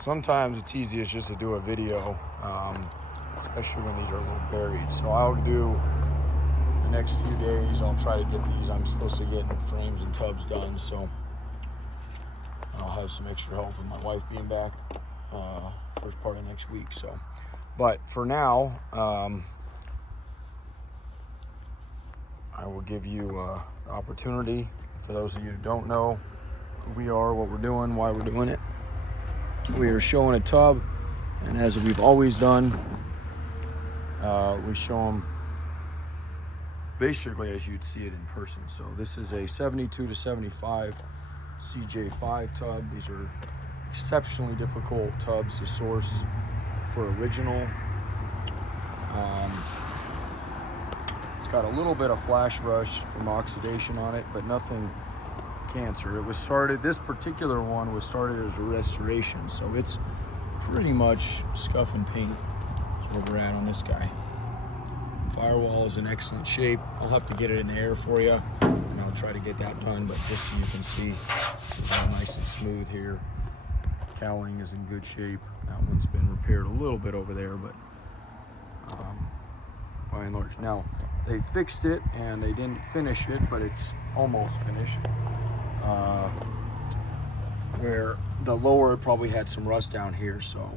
sometimes it's easiest just to do a video, especially when these are a little buried. So I'll do the next few days, I'll try to get these. I'm supposed to get frames and tubs done, so I'll have some extra help with my wife being back first part of next week. So, but for now, I will give you the opportunity, for those of you who don't know who we are, what we're doing, why we're doing it. We are showing a tub, and as we've always done, we show them basically as you'd see it in person. So this is a 72 to 75 CJ5 tub. These are exceptionally difficult tubs to source for original. It's got a little bit of flash rush from oxidation on it, but nothing cancer. It was started, this particular one was started as a restoration, so it's pretty much scuff and paint is where we're at on this guy. Firewall is in excellent shape. I'll have to get it in the air for you, and I'll try to get that done, but just so you can see, it's all nice and smooth here. Cowling is in good shape. That one's been repaired a little bit over there, but by and large. Now, they fixed it and they didn't finish it, but it's almost finished. Where the lower probably had some rust down here, so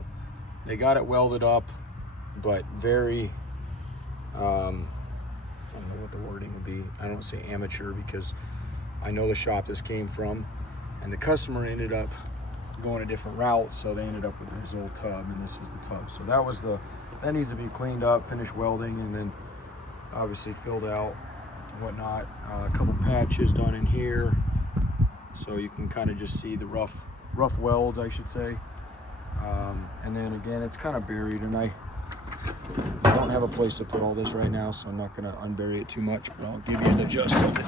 they got it welded up, but very, I don't know what the wording would be. I don't say amateur because I know the shop this came from, and the customer ended up going a different route, so they ended up with his old tub, and this is the tub. So that needs to be cleaned up, finished welding, and then obviously filled out and whatnot. A couple patches done in here, so you can kind of just see the rough welds, I should say. And then again, it's kind of buried, and I don't have a place to put all this right now, so I'm not going to unbury it too much, but I'll give you the gist of it.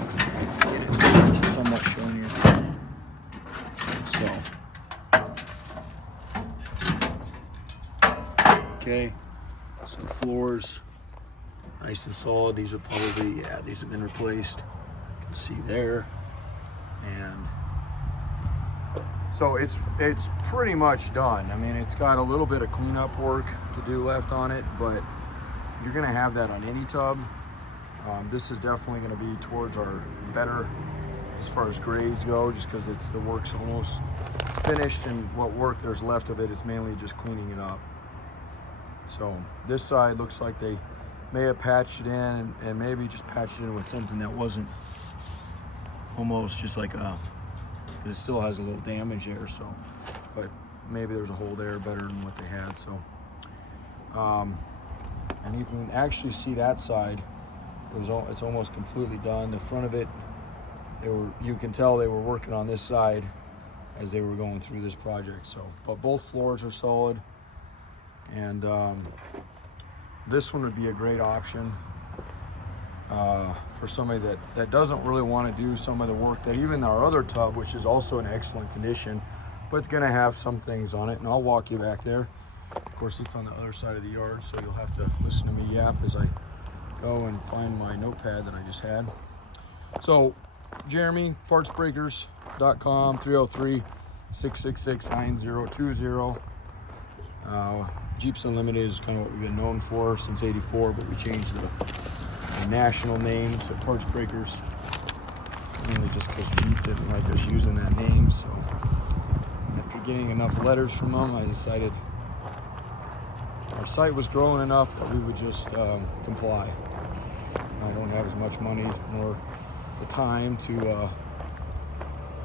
Get it somewhat shown here. So, okay, so the floors, nice and solid. These are probably, yeah, these have been replaced. You can see there. And so it's pretty much done. I mean, it's got a little bit of cleanup work to do left on it, but you're gonna have that on any tub. This is definitely gonna be towards our better as far as grades go, just because the work's almost finished, and what work there's left of it is mainly just cleaning it up. So this side looks like they may have patched it in, and maybe just patched it in with something that wasn't almost just like a, because it still has a little damage there, so, but maybe there's a hole there better than what they had. So and you can actually see that side, it's almost completely done. The front of it, you can tell they were working on this side as they were going through this project. So, but both floors are solid, and this one would be a great option for somebody that doesn't really want to do some of the work that even our other tub, which is also in excellent condition, but it's gonna have some things on it, and I'll walk you back there. Of course, it's on the other side of the yard, so you'll have to listen to me yap as I go and find my notepad that I just had. So, Jeremy, partsbreakers.com, 303-666-9020. Jeeps Unlimited is kind of what we've been known for since '84, but we changed the national name to Parts Breakers, mainly just because Jeep didn't like us using that name. So after getting enough letters from them, I decided our site was growing enough that we would just comply. I don't have as much money nor the time to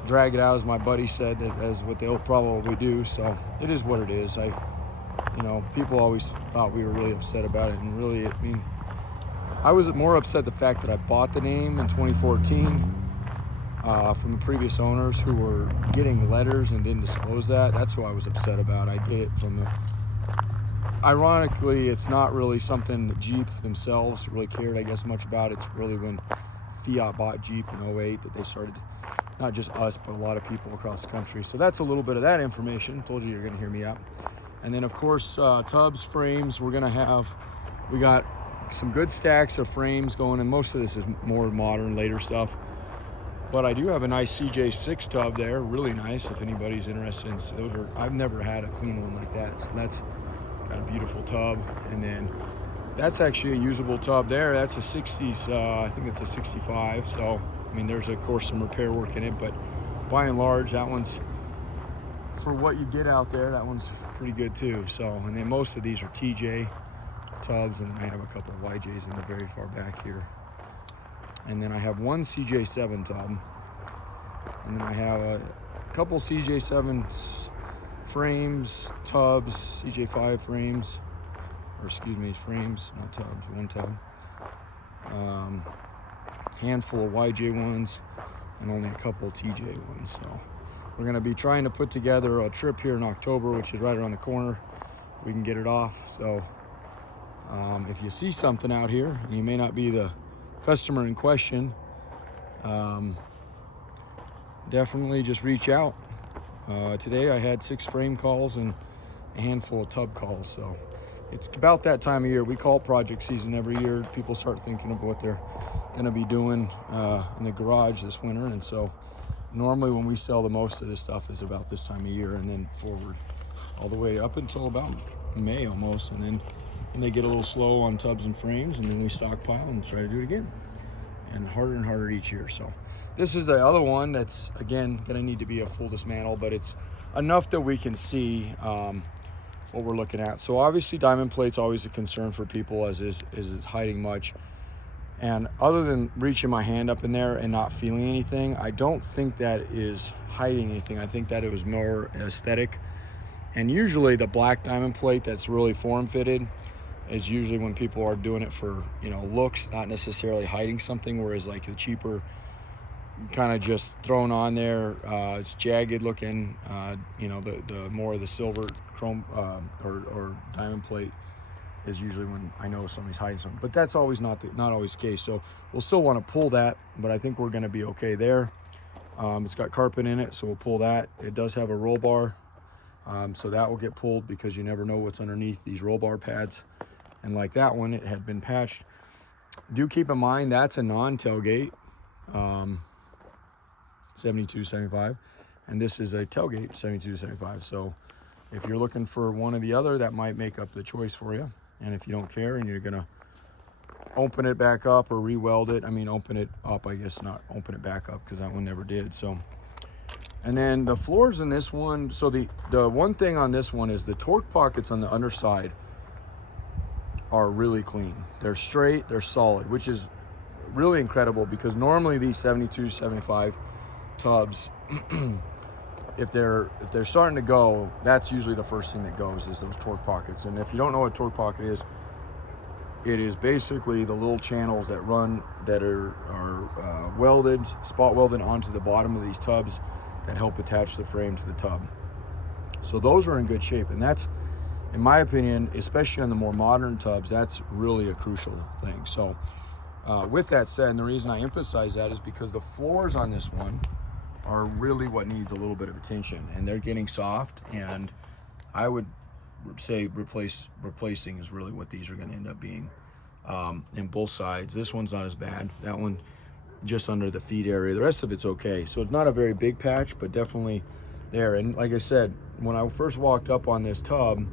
drag it out, as my buddy said, as what they'll probably do. So it is what it is. You know, people always thought we were really upset about it, and really, I mean, I was more upset the fact that I bought the name in 2014 from the previous owners who were getting letters and didn't disclose that. That's what I was upset about. I get it from the, ironically, it's not really something that Jeep themselves really cared, I guess, much about. It's really when Fiat bought Jeep in '08 that they started, not just us, but a lot of people across the country. So that's a little bit of that information. Told you you're gonna hear me out. And then of course, tubs, frames, we got some good stacks of frames going, and most of this is more modern, later stuff. But I do have a nice CJ6 tub there, really nice if anybody's interested in those. I've never had a clean one like that, so that's got a beautiful tub. And then that's actually a usable tub there. That's a 60s, I think it's a 65. So, I mean, there's of course some repair work in it, but by and large, that one's, for what you get out there, that one's pretty good too. So, and then most of these are TJ tubs, and I have a couple of YJs in the very far back here. And then I have one CJ7 tub, and then I have a couple CJ7 frames, tubs, CJ5 frames, or excuse me, frames, not tubs, one tub. Handful of YJ ones, and only a couple of TJ ones. So we're gonna be trying to put together a trip here in October, which is right around the corner, if we can get it off. So if you see something out here, and you may not be the customer in question, definitely just reach out. Today I had 6 frame calls and a handful of tub calls. So it's about that time of year. We call it project season every year. People start thinking of what they're going to be doing in the garage this winter. And so normally when we sell the most of this stuff is about this time of year, and then forward all the way up until about May almost. And then they get a little slow on tubs and frames, and then we stockpile and try to do it again, and harder each year. So this is the other one that's, again, gonna need to be a full dismantle, but it's enough that we can see what we're looking at. So obviously diamond plate's always a concern for people, as is it's hiding much. And other than reaching my hand up in there and not feeling anything, I don't think that is hiding anything. I think that it was more aesthetic. And usually the black diamond plate that's really form fitted is usually when people are doing it for, you know, looks, not necessarily hiding something. Whereas like the cheaper, kind of just thrown on there, it's jagged looking, you know, the more of the silver chrome or diamond plate is usually when I know somebody's hiding something. But that's always not always the case. So we'll still want to pull that, but I think we're going to be okay there. It's got carpet in it, so we'll pull that. It does have a roll bar, so that will get pulled, because you never know what's underneath these roll bar pads. And like that one, it had been patched. Do keep in mind that's a non-tailgate, 72-75, and this is a tailgate 72-75. So if you're looking for one or the other, that might make up the choice for you. And if you don't care and you're gonna open it back up or re-weld it, I mean open it up, I guess, not open it back up, because that one never did. So, and then the floors in this one, so the one thing on this one is the torque pockets on the underside are really clean. They're straight, they're solid, which is really incredible, because normally these 72-75 tubs, if they're starting to go, that's usually the first thing that goes, is those torque pockets. And if you don't know what a torque pocket is, it is basically the little channels that run, that are welded, spot welded onto the bottom of these tubs, that help attach the frame to the tub. So those are in good shape, and that's, in my opinion, especially on the more modern tubs, that's really a crucial thing. So with that said, and the reason I emphasize that is because the floors on this one are really what needs a little bit of attention, and they're getting soft, and I would say replacing is really what these are going to end up being, in both sides. This one's not as bad. That one just under the feet area. The rest of it's okay. So it's not a very big patch, but definitely there. And like I said, when I first walked up on this tub,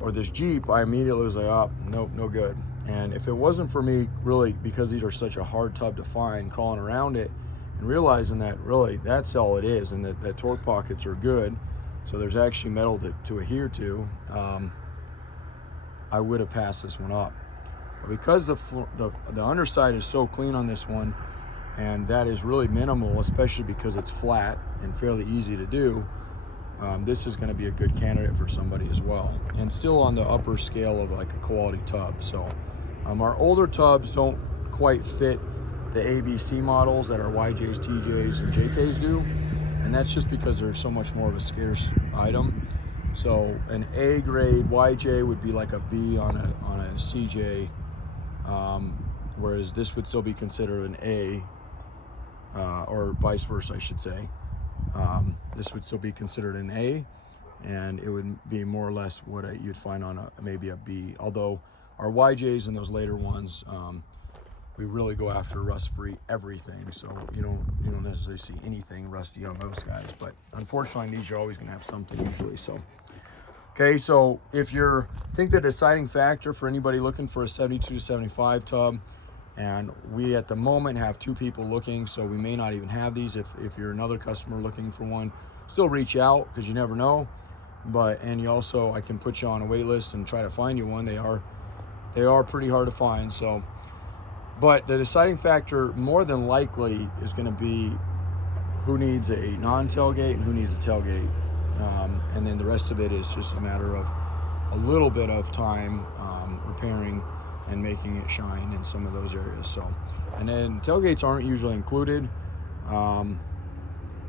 or this Jeep, I immediately was like, oh, nope, no good. And if it wasn't for me, really, because these are such a hard tub to find, crawling around it and realizing that really that's all it is, and that torque pockets are good, so there's actually metal to adhere to, I would have passed this one up. But because the underside is so clean on this one, and that is really minimal, especially because it's flat and fairly easy to do, this is going to be a good candidate for somebody as well, and still on the upper scale of like a quality tub. So our older tubs don't quite fit the ABC models that our YJs, TJs, and JKs do, and that's just because they're so much more of a scarce item. So an A grade YJ would be like a B on a CJ, whereas this would still be considered an A, or vice versa, I should say. This would still be considered an A, and it would be more or less what you'd find on maybe a B. Although our YJs and those later ones, we really go after rust-free everything. So you don't necessarily see anything rusty on those guys. But unfortunately, these are always going to have something usually. So okay, so if you think the deciding factor for anybody looking for a 72 to 75 tub, and we at the moment have 2 people looking, so we may not even have these. If you're another customer looking for one, still reach out because you never know. And you also, I can put you on a wait list and try to find you one. They are pretty hard to find. So, but the deciding factor more than likely is going to be who needs a non-tailgate and who needs a tailgate. And then the rest of it is just a matter of a little bit of time repairing and making it shine in some of those areas. So, and then tailgates aren't usually included.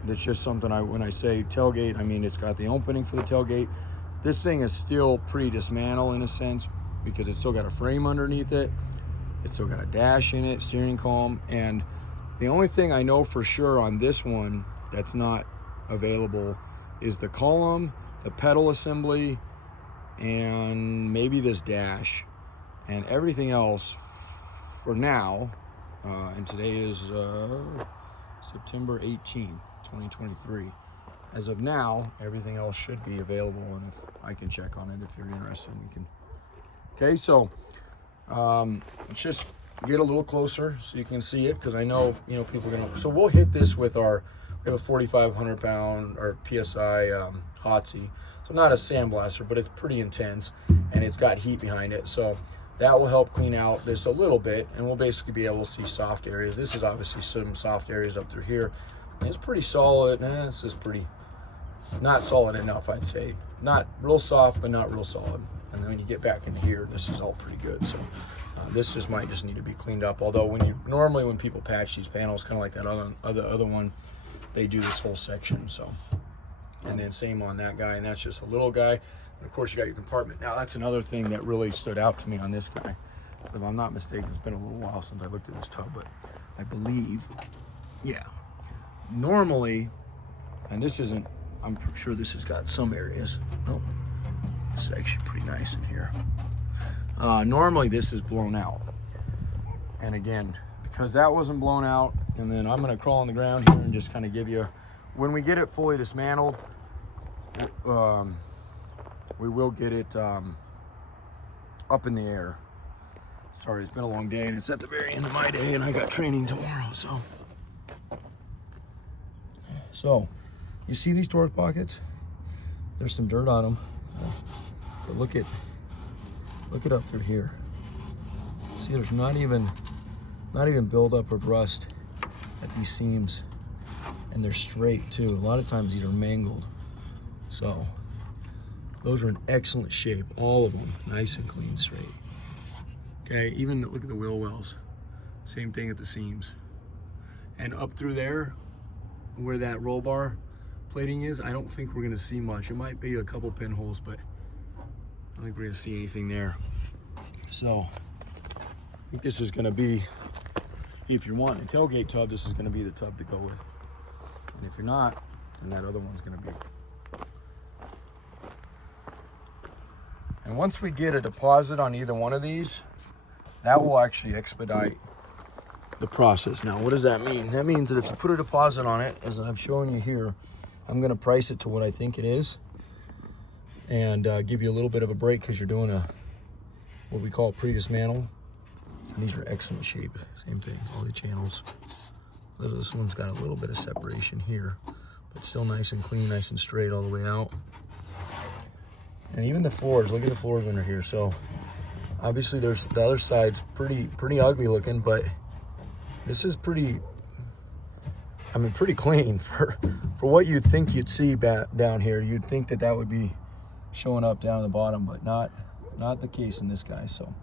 That's just something when I say tailgate, I mean it's got the opening for the tailgate. This thing is still pretty dismantled in a sense because it's still got a frame underneath it. It's still got a dash in it, steering column, and the only thing I know for sure on this one that's not available is the column, the pedal assembly, and maybe this dash. And everything else for now, and today is September 18th, 2023. As of now, everything else should be available, and if I can check on it if you're interested, we can. Okay, so let's just get a little closer so you can see it, because I know people are gonna. So we'll hit this with we have a 4,500 pound or PSI Hotsy, so not a sandblaster, but it's pretty intense, and it's got heat behind it, so that will help clean out this a little bit, and we'll basically be able to see soft areas. This is obviously some soft areas up through here. And it's pretty solid. This is pretty not solid enough, I'd say. Not real soft, but not real solid. And then when you get back in here, this is all pretty good. So this might just need to be cleaned up. Although normally when people patch these panels, kind of like that other one, they do this whole section. So, and then same on that guy, and that's just a little guy. And of course, you got your compartment. Now, that's another thing that really stood out to me on this guy. If I'm not mistaken, it's been a little while since I looked at this tub, but I believe, yeah. Normally, and this isn't, I'm sure this has got some areas. Oh, this is actually pretty nice in here. Normally, this is blown out. And again, because that wasn't blown out, and then I'm going to crawl on the ground here and just kind of give you, when we get it fully dismantled, we will get it up in the air. Sorry, it's been a long day, and it's at the very end of my day, and I got training tomorrow, so you see these torque pockets? There's some dirt on them, but look it up through here. See, there's not even buildup of rust at these seams, and they're straight too. A lot of times these are mangled, so those are in excellent shape, all of them, nice and clean, straight. Okay, even look at the wheel wells, same thing at the seams, and up through there, where that roll bar plating is, I don't think we're gonna see much. It might be a couple pinholes, but I don't think we're gonna see anything there. So I think this is gonna be, if you're wanting a tailgate tub, this is gonna be the tub to go with. And if you're not, then that other one's gonna be. And once we get a deposit on either one of these, that will actually expedite the process. Now, what does that mean? That means that if you put a deposit on it, as I've shown you here, I'm gonna price it to what I think it is, and give you a little bit of a break because you're doing what we call pre-dismantle. And these are excellent shape, same thing, all the channels. This one's got a little bit of separation here, but still nice and clean, nice and straight all the way out. And even the floors, look at the floors under here. So obviously there's the other side's pretty ugly looking, but this is pretty clean for what you'd think you'd see down here. You'd think that would be showing up down at the bottom, but not the case in this guy. So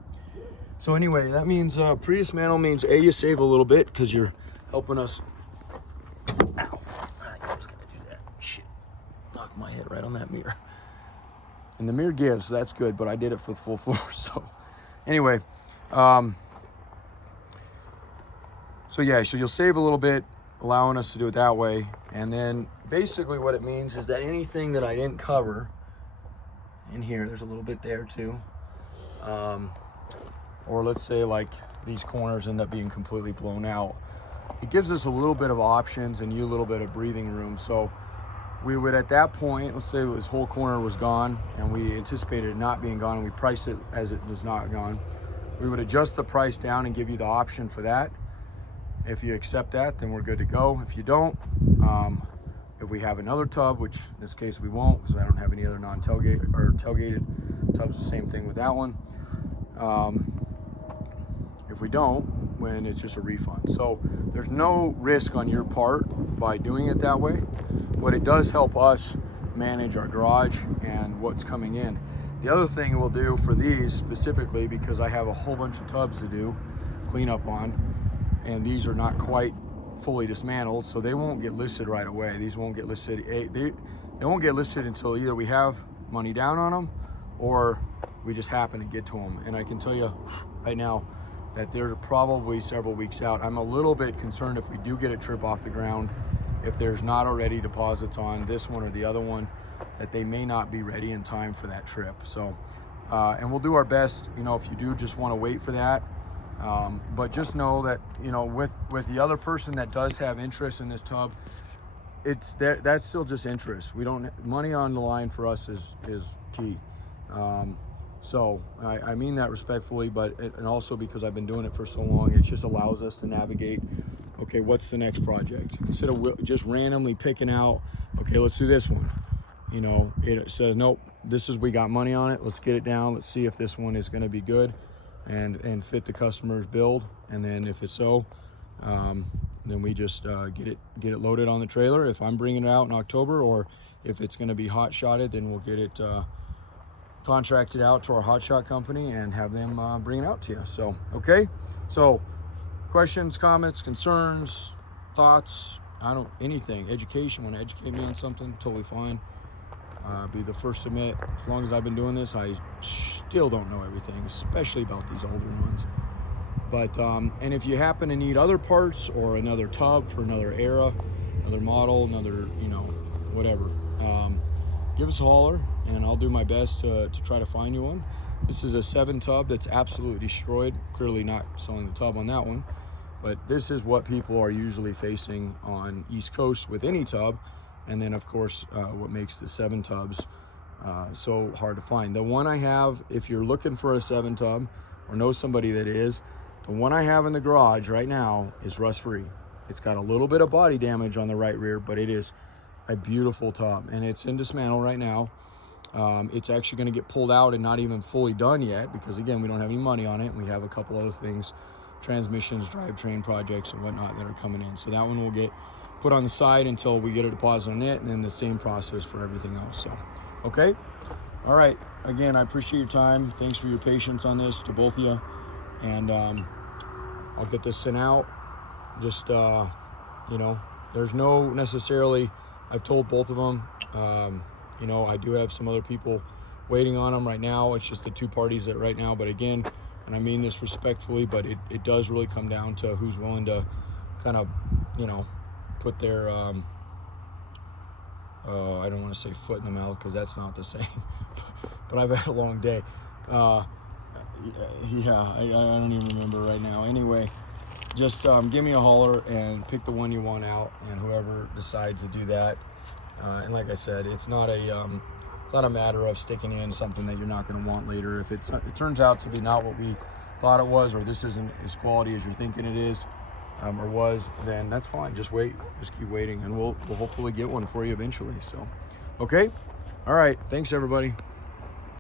anyway, that means pre-dismantle means you save a little bit because you're helping us. Ow, I was gonna do that. Shit, knock my head right on that mirror. And the mirror gives, so that's good, but I did it for the full force. So anyway, so yeah, so you'll save a little bit, allowing us to do it that way. And then basically what it means is that anything that I didn't cover in here, there's a little bit there too. or let's say like these corners end up being completely blown out, it gives us a little bit of options and you a little bit of breathing room. So we would, at that point, let's say this whole corner was gone and we anticipated it not being gone and we priced it as it was not gone, we would adjust the price down and give you the option for that. If you accept that, then we're good to go. If you don't, if we have another tub, which in this case we won't because I don't have any other non-tailgate or tailgated tubs, the same thing with that one. If we don't, when it's just a refund. So there's no risk on your part by doing it that way, but it does help us manage our garage and what's coming in. The other thing we'll do for these specifically, because I have a whole bunch of tubs to do cleanup on, and these are not quite fully dismantled, so they won't get listed right away. These won't get listed. They won't get listed until either we have money down on them or we just happen to get to them. And I can tell you right now that they're probably several weeks out. I'm a little bit concerned if we do get a trip off the ground, if there's not already deposits on this one or the other one, that they may not be ready in time for that trip. So, and we'll do our best, you know, if you do just want to wait for that. But just know that, you know, with the other person that does have interest in this tub, it's that's still just interest. We don't, money on the line for us is key. So I mean that respectfully, but and also because I've been doing it for so long, it just allows us to navigate, okay, what's the next project? Instead of just randomly picking out, okay, let's do this one. You know, it says, nope, this is, we got money on it. Let's get it down. Let's see if this one is going to be good and fit the customer's build. And then if it's so, then we just get it loaded on the trailer. If I'm bringing it out in October, or if it's going to be hot shotted, then we'll get it contracted out to our hot shot company and have them bring it out to you. So, okay. So questions, comments, concerns, thoughts, anything, education, want to educate me on something, totally fine. Be the first to admit, as long as I've been doing this, I still don't know everything, especially about these older ones. But, and if you happen to need other parts or another tub for another era, another model, another, you know, whatever, give us a holler and I'll do my best to try to find you one. This is a 7 tub that's absolutely destroyed. Clearly not selling the tub on that one, but this is what people are usually facing on East Coast with any tub. And then of course, what makes the 7 tubs so hard to find. The one I have, if you're looking for a 7 tub or know somebody that is, the one I have in the garage right now is rust free. It's got a little bit of body damage on the right rear, but it is a beautiful tub and it's in dismantle right now. It's actually going to get pulled out and not even fully done yet because again, we don't have any money on it. We have a couple other things, transmissions, drivetrain projects and whatnot that are coming in. So that one will get put on the side until we get a deposit on it, and then the same process for everything else. So, okay. All right. Again, I appreciate your time. Thanks for your patience on this, to both of you. And I'll get this sent out. Just, you know, there's no necessarily, I've told both of them, you know, I do have some other people waiting on them right now. It's just the 2 parties that right now, but again, and I mean this respectfully, but it does really come down to who's willing to kind of, you know, put their, I don't want to say foot in the mouth because that's not the same, but I've had a long day. Yeah, I don't even remember right now. Anyway, just give me a holler and pick the one you want out, and whoever decides to do that. And like I said, it's not a matter of sticking in something that you're not going to want later. If it turns out to be not what we thought it was, or this isn't as quality as you're thinking it is, or was, then that's fine. Just wait, just keep waiting, and we'll hopefully get one for you eventually. So, okay, all right. Thanks, everybody.